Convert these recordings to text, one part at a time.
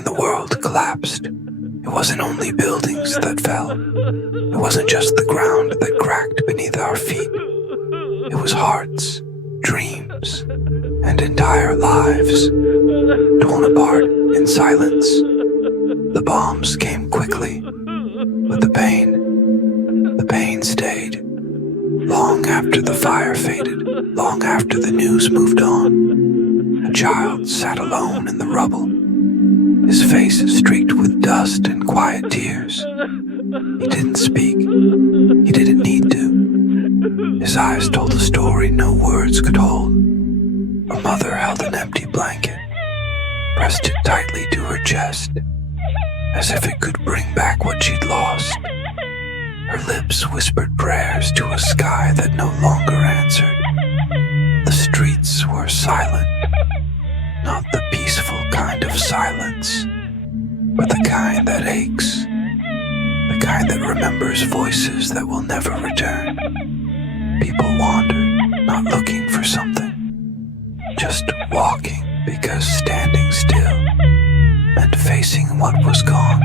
when the world collapsed, it wasn't only buildings that fell. It wasn't just the ground that cracked beneath our feet. It was hearts, dreams, and entire lives torn apart in silence. The bombs came quickly, but the pain stayed. Long after the fire faded, long after the news moved on, a child sat alone in the rubble, his face streaked with dust and quiet tears. He didn't speak. He didn't need to. His eyes told a story no words could hold. A mother held an empty blanket, pressed it tightly to her chest, as if it could bring back what she'd lost. Her lips whispered prayers to a sky that no longer answered. The streets were silent, not the peaceful kind of silence, but the kind that aches, the kind that remembers voices that will never return. People wandered, not looking for something, just walking because standing still meant facing what was gone.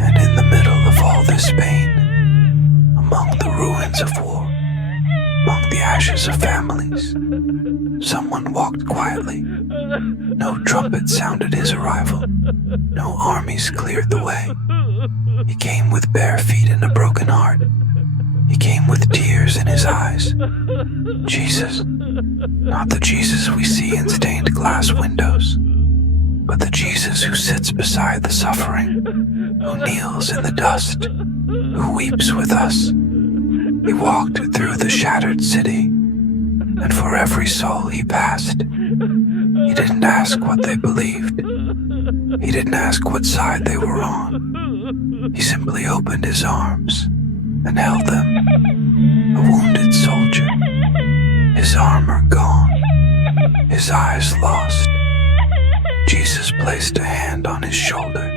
And in the middle of all this pain, among the ruins of war, among the ashes of families, someone walked quietly. No trumpet sounded his arrival. No armies cleared the way. He came with bare feet and a broken heart. He came with tears in his eyes. Jesus, not the Jesus we see in stained glass windows, but the Jesus who sits beside the suffering, who kneels in the dust, who weeps with us. He walked through the shattered city, and for every soul he passed, he didn't ask what they believed. He didn't ask what side they were on. He simply opened his arms and held them. A wounded soldier, his armor gone, his eyes lost. Jesus placed a hand on his shoulder,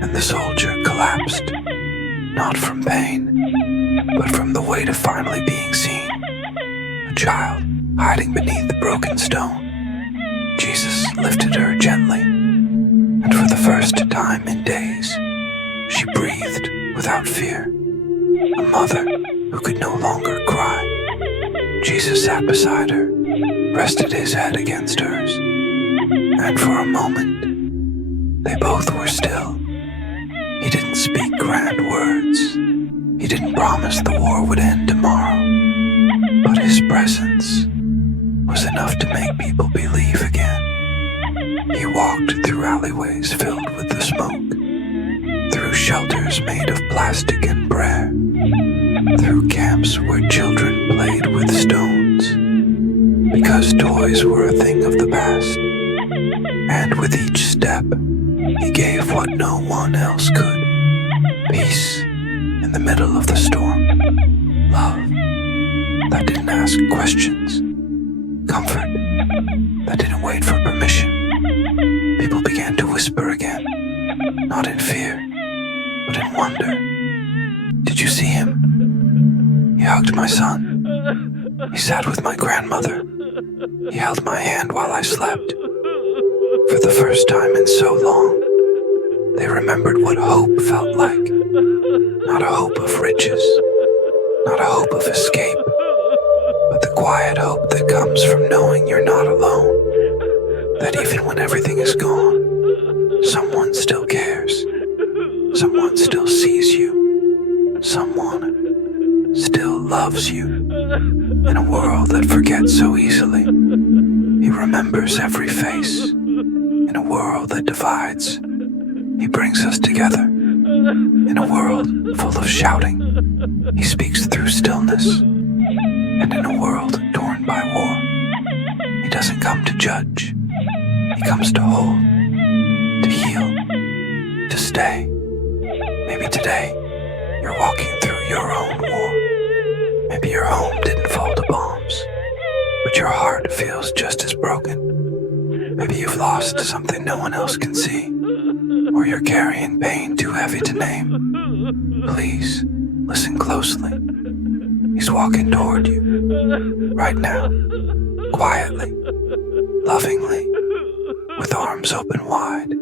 and the soldier collapsed, not from pain, but from the weight of finally being seen. A child hiding beneath the broken stone. Jesus lifted her gently, and for the first time in days, she breathed without fear. A mother who could no longer cry. Jesus sat beside her, rested his head against hers, and for a moment, they both were still. He didn't speak grand words. He didn't promise the war would end tomorrow, but his presence was enough to make people believe again. He walked through alleyways filled with the smoke, through shelters made of plastic and prayer, through camps where children played with stones, because toys were a thing of the past. And with each step, he gave what no one else could. Peace in the middle of the storm. Love that didn't ask questions. Comfort that didn't wait for permission. People began to whisper again, not in fear, but in wonder. Did you see him? He hugged my son. He sat with my grandmother. He held my hand while I slept. For the first time in so long, they remembered what hope felt like. Not a hope of riches, not a hope of escape, but the quiet hope that comes from knowing you're not alone. That even when everything is gone, someone still cares. Someone still sees you. Someone still loves you. In a world that forgets so easily, he remembers every face. In a world that divides, he brings us together. In a world full of shouting, he speaks through stillness. And in a world torn by war, he doesn't come to judge. He comes to hold, to heal, to stay. Maybe today, you're walking through your own war. Maybe your home didn't fall to bombs, but your heart feels just as broken. Maybe you've lost something no one else can see, or you're carrying pain too heavy to name. Please, listen closely. He's walking toward you, right now, quietly, lovingly, with arms open wide.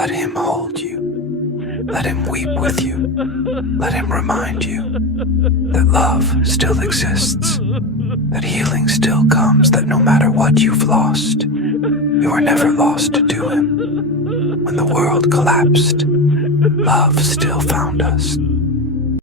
Let him hold you. Let him weep with you. Let him remind you that love still exists, that healing still comes, that no matter what you've lost, you were never lost to him. When the world collapsed, love still found us.